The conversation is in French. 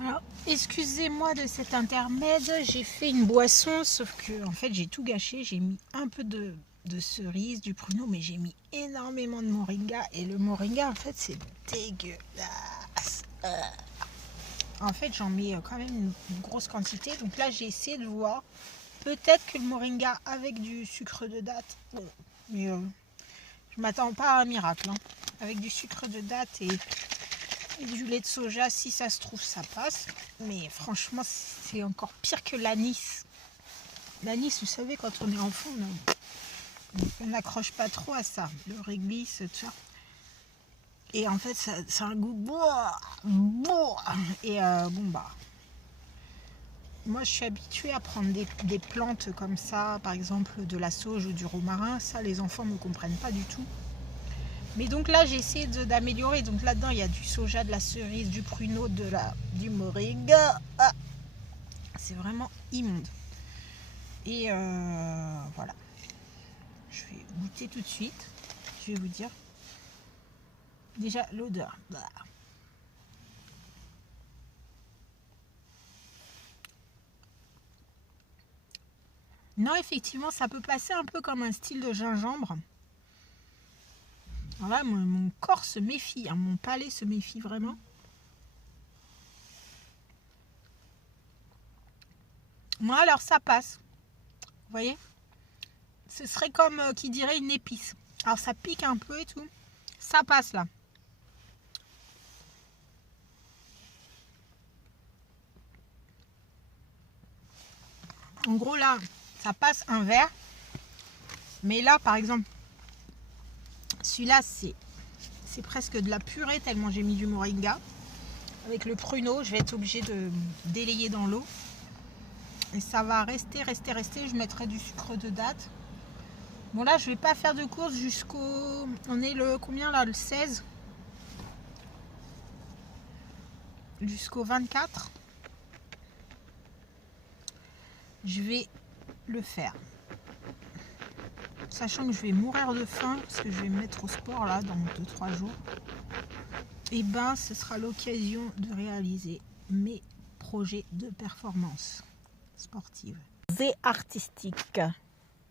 Alors, excusez-moi de cet intermède, j'ai fait une boisson, sauf que en fait j'ai tout gâché, j'ai mis un peu de cerise, du pruneau, mais j'ai mis énormément de moringa, et le moringa en fait c'est dégueulasse. En fait j'en mets quand même une grosse quantité, donc là j'ai essayé de voir, peut-être que le moringa avec du sucre de date, bon, mais je m'attends pas à un miracle, hein. Avec du sucre de date et du lait de soja, si ça se trouve, ça passe. Mais franchement, c'est encore pire que l'anis. L'anis, vous savez, quand on est enfant, on n'accroche pas trop à ça. Le réglisse, tout ça. Et en fait, ça a un goût boah. Et bon, bah. Moi, je suis habituée à prendre des plantes comme ça, par exemple de la sauge ou du romarin. Ça, les enfants ne comprennent pas du tout. Mais donc là, j'ai essayé d'améliorer. Donc là-dedans, il y a du soja, de la cerise, du pruneau, du moringa. Ah, c'est vraiment immonde. Et voilà. Je vais goûter tout de suite. Je vais vous dire. Déjà, l'odeur. Bah. Non, effectivement, ça peut passer un peu comme un style de gingembre. Alors là, mon corps se méfie, hein, mon palais se méfie vraiment. Moi, alors ça passe. Vous voyez? Ce serait comme qui dirait une épice. Alors ça pique un peu et tout. Ça passe là. En gros là, ça passe un verre. Mais là, par exemple, celui-là, c'est presque de la purée tellement j'ai mis du moringa. Avec le pruneau, je vais être obligée de délayer dans l'eau. Et ça va rester. Je mettrai du sucre de date. Bon là, je vais pas faire de course jusqu'au... On est le combien là? Le 16 jusqu'au 24. Je vais le faire. Sachant que je vais mourir de faim parce que je vais me mettre au sport là dans 2-3 jours. Et ben, ce sera l'occasion de réaliser mes projets de performance sportive et artistique.